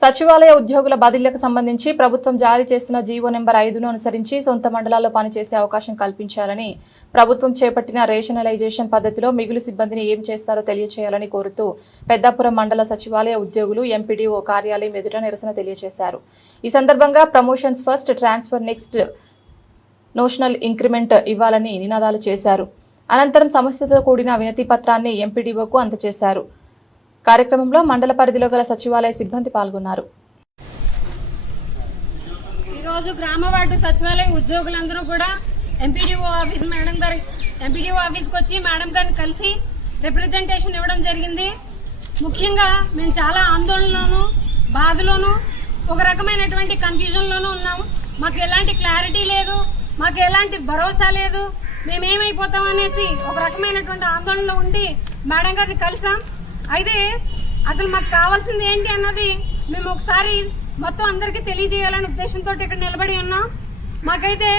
సచివాలయ ఉద్యోగుల బదిలీలకు సంబంధించి ప్రభుత్వం జారీ చేసిన జీవో నెంబర్ 5ను అనుసరించి సొంత మండలాల్లో పనిచేసే అవకాశం కల్పించాలని, ప్రభుత్వం చేపట్టిన రేషనలైజేషన్ పద్ధతిలో మిగులు సిబ్బందిని ఏం చేస్తారో తెలియజేయాలని కోరుతూ పెద్దాపురం మండల సచివాలయ ఉద్యోగులు ఎంపీడీఓ కార్యాలయం ఎదుట నిరసన తెలియజేశారు. ఈ సందర్భంగా promotions first, transfer next, notional increment ఇవ్వాలని నినాదాలు చేశారు. అనంతరం సమస్యతో కూడిన వినతి పత్రాన్ని ఎంపీడీఓకు అందజేశారు. కార్యక్రమంలో మండల పరిధిలో గల సచివాలయ సిబ్బంది పాల్గొన్నారు. ఈరోజు గ్రామ వార్డు సచివాలయ ఉద్యోగులందరూ కూడా ఎంపీడీఓ ఆఫీస్కి వచ్చి మేడం గారిని కలిసి రిప్రజెంటేషన్ ఇవ్వడం జరిగింది. ముఖ్యంగా మేము చాలా ఆందోళనలోనూ బాధలోనూ ఒక రకమైనటువంటి కన్ఫ్యూజన్లోనూ ఉన్నాము. మాకు ఎలాంటి క్లారిటీ లేదు, మాకు ఎలాంటి భరోసా లేదు, మేమేమైపోతాం అనేసి ఒక రకమైనటువంటి ఆందోళనలో ఉండి మేడం గారిని కలిసాం. అయితే అసలు మాకు కావాల్సింది ఏంటి అన్నది మేము ఒకసారి మొత్తం అందరికీ తెలియజేయాలనే ఉద్దేశంతో ఇక్కడ నిలబడి ఉన్నాం. మాకైతే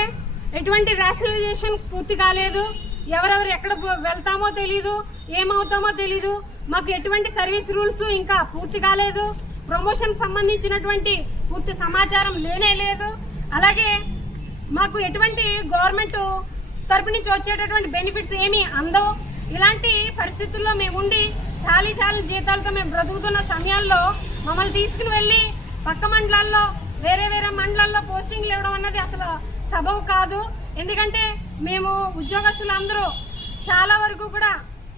ఎటువంటి రేషనలైజేషన్ పూర్తి కాలేదు, ఎవరెవరు ఎక్కడ వెళ్తామో తెలీదు, ఏమవుతామో తెలీదు, మాకు ఎటువంటి సర్వీస్ రూల్స్ ఇంకా పూర్తి కాలేదు, ప్రమోషన్ సంబంధించినటువంటి పూర్తి సమాచారం లేనే లేదు. అలాగే మాకు ఎటువంటి గవర్నమెంట్ తరపు నుంచి వచ్చేటటువంటి బెనిఫిట్స్ ఏమీ అందవు. ఇలాంటి పరిస్థితుల్లో మేము ఉండి చాలీ జీతాలతో మేము బ్రతుకుతున్న సమయాల్లో మమ్మల్ని తీసుకుని వెళ్ళి పక్క మండలాల్లో వేరే మండలాల్లో పోస్టింగ్లు ఇవ్వడం అన్నది అసలు సబబు కాదు. ఎందుకంటే మేము ఉద్యోగస్తులందరూ చాలా వరకు కూడా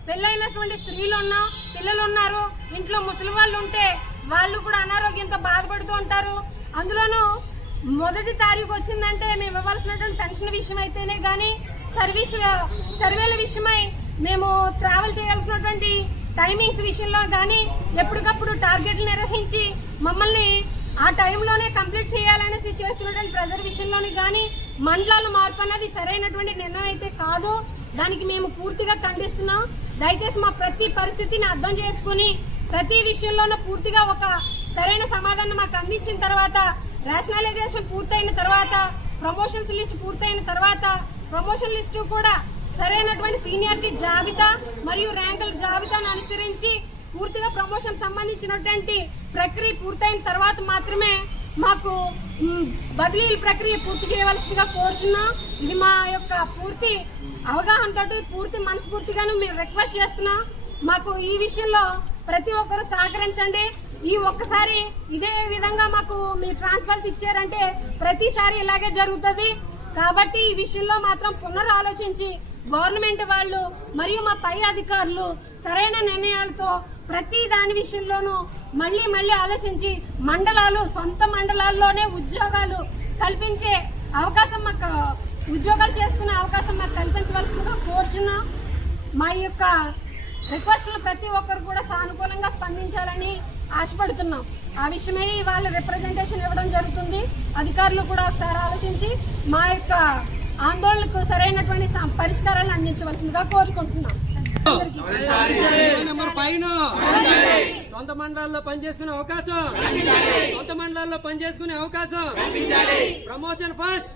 పెళ్ళైనటువంటి స్త్రీలు ఉన్నాం, పిల్లలు ఉన్నారు, ఇంట్లో ముసలి వాళ్ళు ఉంటే వాళ్ళు కూడా అనారోగ్యంతో బాధపడుతూ ఉంటారు. అందులోనూ 1వ తారీఖు వచ్చిందంటే మేము ఇవ్వాల్సినటువంటి పెన్షన్ విషయం అయితేనే కానీ సర్వేల విషయమై మేము ట్రావెల్ చేయాల్సినటువంటి టైమింగ్స్ విషయంలో కానీ ఎప్పటికప్పుడు టార్గెట్లు నిర్వహించి మమ్మల్ని ఆ టైంలోనే కంప్లీట్ చేయాలనేసి చేస్తున్నటువంటి ప్రెజర్ విషయంలోని కానీ మండలాల మార్పు అనేది సరైనటువంటి నిర్ణయం అయితే కాదు. దానికి మేము పూర్తిగా ఖండిస్తున్నాం. దయచేసి మా ప్రతి పరిస్థితిని అర్థం చేసుకుని ప్రతి విషయంలోనూ పూర్తిగా ఒక సరైన సమాధానం మాకు అందించిన తర్వాత, రేషనలైజేషన్ పూర్తయిన తర్వాత, ప్రమోషన్స్ లిస్ట్ పూర్తయిన తర్వాత, ప్రమోషన్ లిస్టు కూడా సరైనటువంటి సీనియారిటీ జాబితా మరియు ర్యాంకుల జాబితాను అనుసరించి పూర్తిగా ప్రమోషన్ సంబంధించినటువంటి ప్రక్రియ పూర్తయిన తర్వాత మాత్రమే మాకు బదిలీల ప్రక్రియ పూర్తి చేయవలసిందిగా కోరుచున్నాం. ఇది మా యొక్క పూర్తి అవగాహనతో పూర్తి మనస్ఫూర్తిగాను మేము రిక్వెస్ట్ చేస్తున్నాం. మాకు ఈ విషయంలో ప్రతి ఒక్కరు సహకరించండి. ఈ ఒక్కసారి ఇదే విధంగా మాకు మీరు ట్రాన్స్ఫర్స్ ఇచ్చారంటే ప్రతిసారి ఇలాగే జరుగుతుంది. కాబట్టి ఈ విషయంలో మాత్రం పునరాలోచించి గవర్నమెంట్ వాళ్ళు మరియు మా పై అధికారులు సరైన నిర్ణయాలతో ప్రతి దాని విషయంలోనూ మళ్ళీ ఆలోచించి సొంత మండలాల్లోనే ఉద్యోగాలు కల్పించే అవకాశం మాకు, ఉద్యోగాలు చేసుకునే అవకాశం మాకు కల్పించవలసిందిగా కోరుచున్నాం. మా యొక్క రిక్వెస్ట్లు ప్రతి ఒక్కరు కూడా సానుకూలంగా స్పందించాలని ఆశపడుతున్నాం. ఆ విషయమై వాళ్ళు రిప్రజెంటేషన్ ఇవ్వడం జరుగుతుంది. అధికారులు కూడా ఒకసారి ఆలోచించి మా యొక్క ఆందోళనకు సరైనటువంటి పరిష్కారాలు అందించవలసిందిగా కోరుకుంటున్నాం. సొంత మండలాల్లో పనిచేసుకునే అవకాశం, ప్రమోషన్ ఫస్ట్,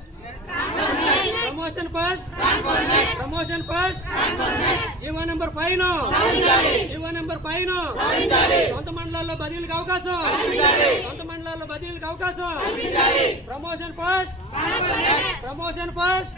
జీవో నెంబర్ 5 సొంత మండలాల్లో బదిలీలకు అవకాశం, ప్రమోషన్ ఫస్ట్.